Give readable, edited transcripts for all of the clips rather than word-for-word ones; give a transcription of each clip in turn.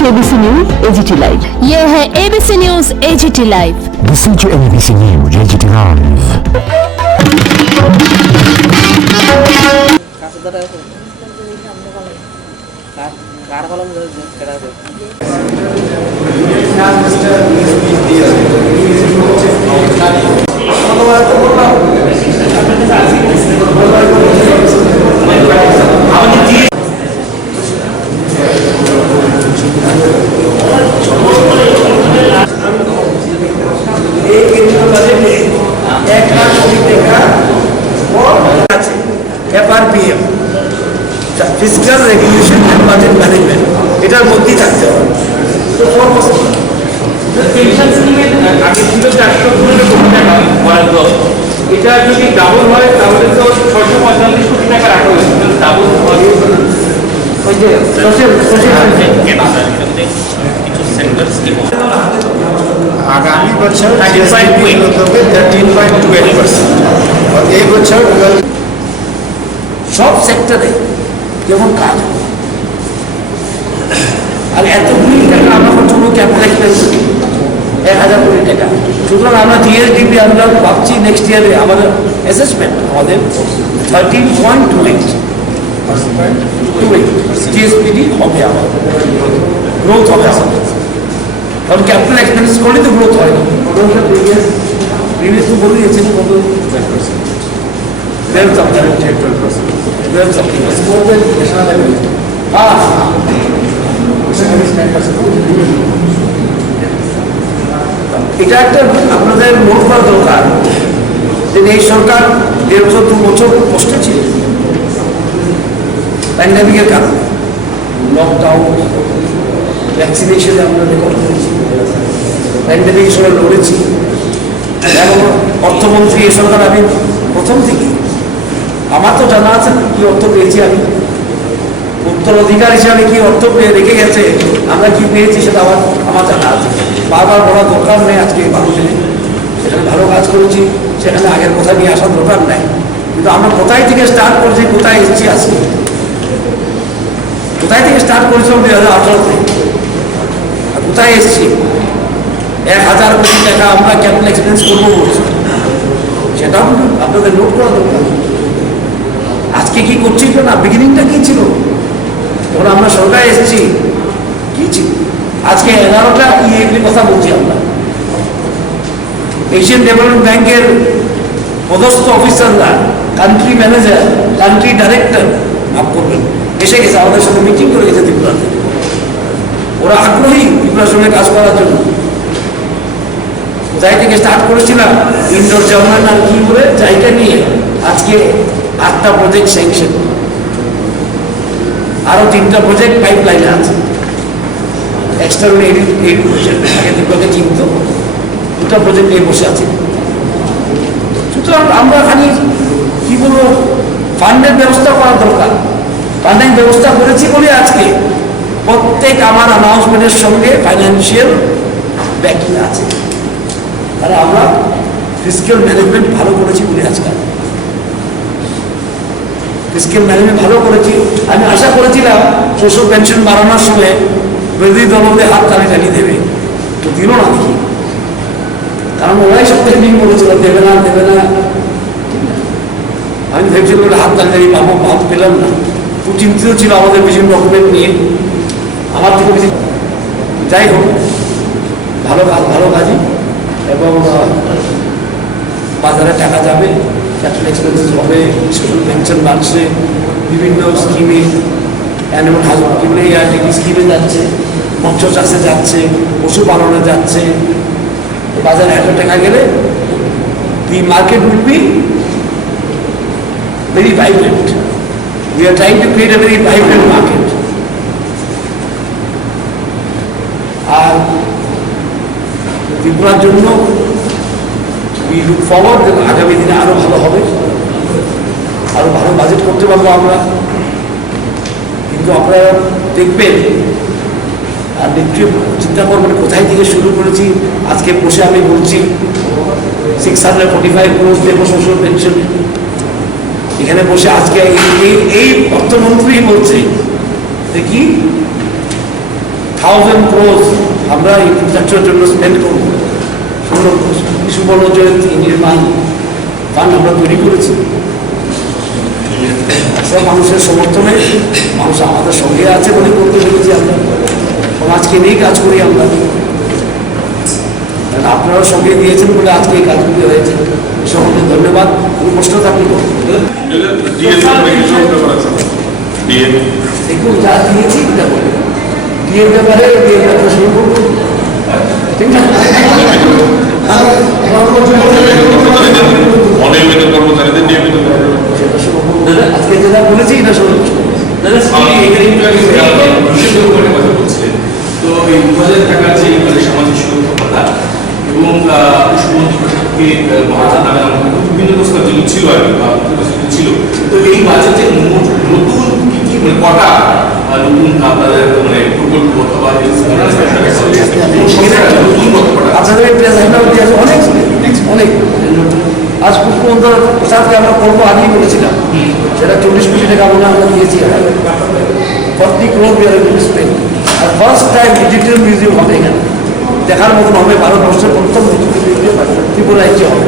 to ABC News AGT Live। ये है ABC News AGT Live। Listen to ABC News AGT Live। FRPM physical regulation and budget management এটার মধ্যেই থাকতে হবে। তো 4% পেনশন স্কিমে আগে ছিল 415 কোটি টাকা বরাদ্দ, এটা যদি ডাবল হয় তাহলে তো 645 কোটি টাকা রাখা হয়েছে, ডাবল হয় ওই যে সোশ্যাল আগামী বছর 13.28% और এই বছর সব সেক্টরে যেমন কাজ আর এতগুলি টাকা আমরা জন্য ক্যাপিটাল এক্সপেন্স 1000 কোটি টাকা। সুতরাং আমরা জিএসডিপি আমরা ভাবছি নেক্সট ইয়ারে আমাদের অ্যাসেসমেন্ট আমাদের 13.28 জিএসপিডি হবে, আমার গ্রোথ হবে আমাদের, কারণ ক্যাপিটাল এক্সপেন্স করলে তো গ্রোথ হয় না। প্রিভিয়াস তো বলে দিয়েছেন কত 12 এটা একটা আপনাদের নোট করা দরকার যে এই সরকার 1.5-2 বছর কষ্ট ছিল প্যান্ডেমিকের কারণে, লকডাউন, ভ্যাকসিনেশনে আমরা রেকর্ড করেছি, প্যান্ডেমিকের সঙ্গে লড়েছি। এবং অর্থমন্ত্রী এই সরকার আমি প্রথম থেকে, আমার তো জানা আছে কি অর্থ পেয়েছি, আমি উত্তরাধিকার হিসাবে কি অর্থ পেয়ে রেখে গেছে, আমরা কি পেয়েছি সেটা আমার জানা আছে। বারবার বলার দরকার নেই, আজকে মানুষের সেখানে ভালো কাজ করেছি, সেখানে আগের কথা নিয়ে আসার দরকার নেই। কিন্তু আমরা কোথায় থেকে স্টার্ট করেছি, কোথায় এসেছি আজকে, কোথায় থেকে স্টার্ট করেছিলাম 2018-তে, আর কোথায় এসেছি 1000 কোটি টাকা আমরা ক্যাপিটাল এক্সপেন্স করবো বলছি, সেটাও আপনাদের নোট করা দরকার। আজকে কি করছি না, বিগিনিংটা কি ছিল, যখন আমরা সরকারে এসেছি কি ছিল। আজকে 11টা ইএফডির কথা বলছি আমরা, এশিয়ান ডেভেলপমেন্ট ব্যাংকের পদস্থ অফিসাররা, কান্ট্রি ম্যানেজার, কান্ট্রি ডাইরেক্টর মাফ করবেন এসে গেছে, আমাদের সাথে মিটিং করে গেছে ত্রিপুরাতে। ওরা আগ্রহী ত্রিপুরার সঙ্গে কাজ করার জন্য। যাই থেকে স্টার্ট করেছিলাম ইনডোর জার্মান আর কি বলে জায়গা নিয়ে, আজকে 8টা প্রজেক্ট স্যাংশন, আরো 3টা প্রজেক্ট পাইপলাইনে আছে। এক্সটার্নাল এইড প্রজেক্ট আগে ত্রিপুরাকে চিনত, 2টা প্রজেক্ট নিয়ে বসে আছে। সুতরাং আমরা খালি কি বলবো, ফান্ডের ব্যবস্থা করার দরকার। ফান্ডিং ব্যবস্থা করেছি বলে আজকে প্রত্যেক আমার অ্যানাউন্সমেন্টের সঙ্গে ফাইন্যান্সিয়াল ব্যাকিং আছে, আর আমরা ফিজিক্যাল ম্যানেজমেন্ট ভালো করেছি বলে আজকাল ফিজিক্যাল ম্যানেজমেন্ট ভালো করেছি। আমি আশা করেছিলাম সোশ্যাল পেনশন বাড়ানোর সময় বিরোধী দলদের হাত টানিয়ে দেবে, তো দিল না দেখি, কারণ ওরাই সব থেকে নিয়ে বলেছিল দেবে না দেবে না। আমি ভেবেছিলাম হাত টানিয়ে পাবো, ভাব পেলাম না, খুব চিন্তিত ছিল আমাদের বিভিন্ন ডকুমেন্ট নিয়ে, আমার থেকে বেশি। যাই হোক, ভালো কাজ, ভালো কাজই, এবং বাজারে টাকা যাবে, ক্যাপিটাল এক্সপেন্সেস হবে, সোশ্যাল পেনশন বাড়ছে, বিভিন্ন স্কিমে অ্যানিমাল হাজবেন্ডারি এআরডিপি স্কিমে যাচ্ছে, মৎস্য চাষে যাচ্ছে, পশুপালনে যাচ্ছে। বাজারে এত টাকা গেলে the market will be very vibrant. We are trying to create a very vibrant market. আর ত্রিপুরার জন্য উই লুক ফরওয়ার্ড, আগামী দিনে আরো ভালো হবে, আরো ভালো বাজেট করতে পারবো আমরা। কিন্তু আপনারা দেখবেন আর নিশ্চয়ই চিন্তা করবেন কোথায় থেকে শুরু করেছি। আজকে বসে আমি বলছি 645 crore দেবো সোশ্যাল পেনশন, এখানে বসে আজকে এই অর্থমন্ত্রী বলছে যে কি 1000 crores আমরা ইনফ্রাস্ট্রাকচারের জন্য স্পেন্ড করবো। সুবর্ণ জয়ন্তী নির্মাণ ফান্ড আমরা তৈরি করেছি। সব মানুষের সমর্থনে মানুষ আমাদের সঙ্গে আছে বলে করতে পেরেছি। আমরা সমাজকে নিয়ে কাজ করি আমরা, আপনারাও সঙ্গে দিয়েছেন বলে আজকে এই কাজগুলি হয়েছে। সকলকে ধন্যবাদ। কোনো প্রশ্ন থাকলে দেখুন, যা দিয়েছি এটা বলে ডিএর ব্যাপারে শুরু করবো, ঠিক না? আজকে যেটা বলেছি এটা শুরু তো এই 2000 টাকা যে সামাজিক সুরক্ষা ভাতা এবং মহাত্মা নামে বিভিন্ন প্রস্তাব যেগুলো ছিল আর কি ছিল, তো এই বাজেটে নতুন কি কটা নতুন আপনাদের মানে প্রকল্প অথবা আপনাদের অনেক অনেক আজ মুখ্যমন্ত্রী প্রসাদকে আমরা করবো আগেই বলেছিলাম, সেটা 40 কোটি টাকা মনে আমরা দিয়েছি। 40 crore স্পেন্ড। আর ফার্স্ট টাইম ডিজিটাল মিউজিয়াম হবে এখানে, দেখার মতন হবে। ভারতবর্ষের প্রথম ডিজিটাল মিউজিয়াম ত্রিপুরায় যে হবে,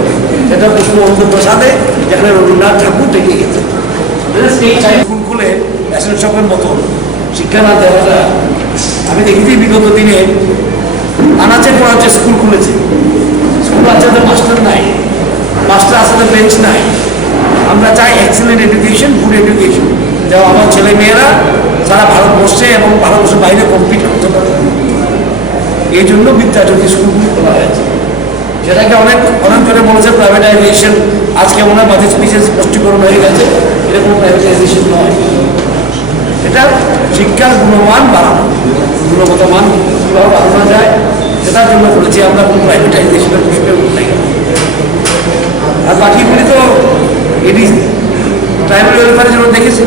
সেটা মুখ্যমন্ত্রী প্রসাদে, যেখানে রবীন্দ্রনাথ ঠাকুর থেকে গেছে। স্কুল খুলে রেশন শপের মতন শিক্ষা না দেওয়াটা আমি দেখেছি বিগত দিনে আনাচে কোনাচে স্কুল খুলেছে। স্কুল আছে, মাস্টার নাই, মাস্টার আসলে বেঞ্চ নাই। আমরা চাই এক্সেলেন্ট এডুকেশন, গুড এডুকেশন, যেমন আমার ছেলে মেয়েরা সারা ভারতবর্ষে এবং ভারতবর্ষের বাইরে কম্পিট করতে পারে। এই জন্য বিদ্যাজ্যোতি স্কুলগুলি খোলা হয়েছে। সেটাকে অনেক জনে বলেছে প্রাইভেটাইজেশন। আজকে মনে হয় বাজেট স্পিচে স্পষ্টীকরণ হয়ে গেছে, এরকম প্রাইভেটাইজেশন নয়। এটা শিক্ষার গুণমান বাড়ানো, গুণগত মান কীভাবে বাড়ানো যায় সেটার জন্য করেছি আমরা। কোনো প্রাইভেটাইজেশনের প্রশ্নে উঠে গেল। আর বাকিগুলি তো এটি ট্রাইবাল ওয়েলফেয়ারের জন্য দেখেছি।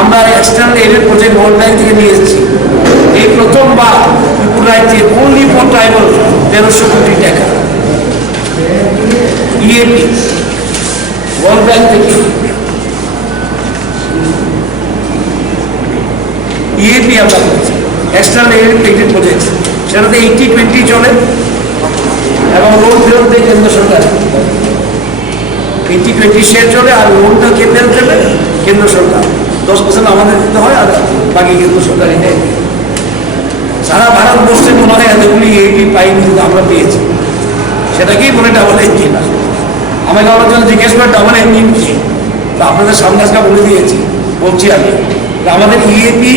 আমরা external aided project world bank থেকে নিয়ে এসেছি। এই প্রথমবার ত্রিপুর রাজ্যে অনলি ফর ট্রাইবাল 1300 কোটি টাকা ইএপি ওয়ার্ল্ড ব্যাংক থেকে ইএপি আমরা করেছি, এক্সটার্নাল এডেড প্রজেক্ট। সেটাতে 80-20 চলে এবং লোন ফেরত দেয় কেন্দ্র সরকার। 80-20 শেয়ার চলে, আর লোনটা কে ফেরত দেবে? কেন্দ্র সরকার। 10% আমাদের দিতে হয়, আর বাকি কেন্দ্র সরকারই দেয়। সারা ভারতবর্ষে মনে হয় এতগুলি এইটি পাইনি, কিন্তু আমরা পেয়েছি। সেটাকেই বলে ডাবল ইঞ্জিন। আমাকে আমার জন্য জিজ্ঞেস করে ডাবল ইঞ্জিন কি, তো আপনাদের সামনে আজকে বলে দিয়েছি, বলছি আমি। আমাদের ইএপি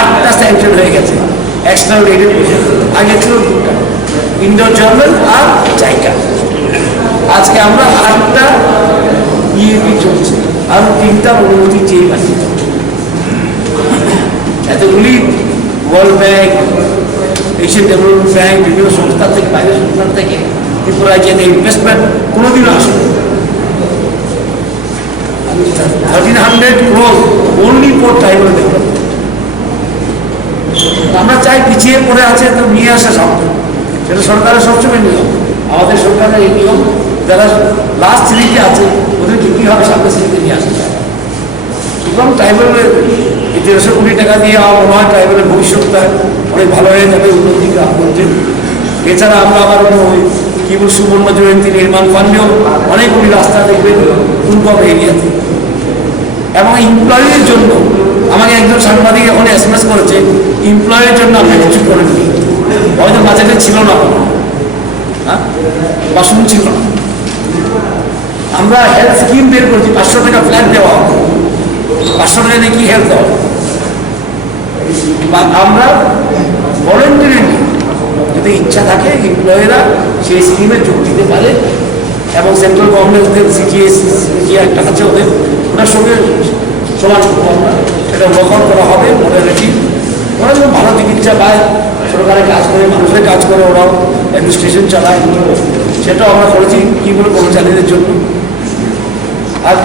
8টা স্যাংশন হয়ে গেছে এক্সটার্নাল এডেড প্রজেক্ট। আগে ছিল 2টা, ইন্ডো জার্মান আর জাইকা। আজকে আমরা 8টা ইএপি চলছে, আর 3টার অনুমতি চেয়ে পাচ্ছি। এতগুলি world bank, Asian development bank, বিভিন্ন সংস্থা থেকে, বাইরের সংস্থান থেকে ত্রিপুরায় যে ইনভেস্টমেন্ট কোনোদিনও আসে। 1300 crore only for tribal development। আমরা চাই পিছিয়ে পড়ে আছে তো নিয়ে আসা সম্ভব, সেটা সরকারের সবসময় নিয়ম। আমাদের সরকারের এই নিয়ম, যারা লাস্ট সিরিজে আছে ওদেরকে কীভাবে সামনের সিরিজে নিয়ে আসা যায়। সুতরাং ট্রাইবেলের 1300 কোটি টাকা দিয়ে আমার মনে হয় ট্রাইবেলের ভবিষ্যৎটা অনেক ভালো হয়ে যাবে, উন্নতি লাভ করছে। এছাড়া আমরা আবার ওই কী বল সুবর্ণ জয়ন্তী নির্মাণ ফান্ডেও অনেকগুলি রাস্তা দেখবেন দুর্গম এরিয়াতে। এবং এমপ্লয়ির জন্য আমাকে একজন সাংবাদিক এখন SMS করেছে, এমপ্লয়ের জন্য আমরা কিছু করেননি, হয়তো বাজেটে ছিল না, হ্যাঁ, বা শুনছিল না। আমরা হেলথ স্কিম বের করেছি, 500 টাকা ফ্ল্যাট দেওয়া হবে। 500 টাকা দিয়ে কি হেলথ দেওয়া, বা আমরা ভলেন্টারিলি যদি ইচ্ছা থাকে এমপ্লয়েরা সেই স্কিমে যোগ দিতে পারে। এবং সেন্ট্রাল গভর্নমেন্টের সিজিএস একটা আছে ওদের, ওটার সঙ্গে সমাজ করবো আমরা। এটা ওয়ার্কআউট করা হবে। মোটামুটি ওরা যখন ভালো চিকিৎসা পায়, সরকারের কাজ করে, মানুষের কাজ করে, ওরাও অ্যাডমিনিস্ট্রেশন চালায়, সেটাও আমরা করেছি কী বলে কর্মচারীদের জন্য। আর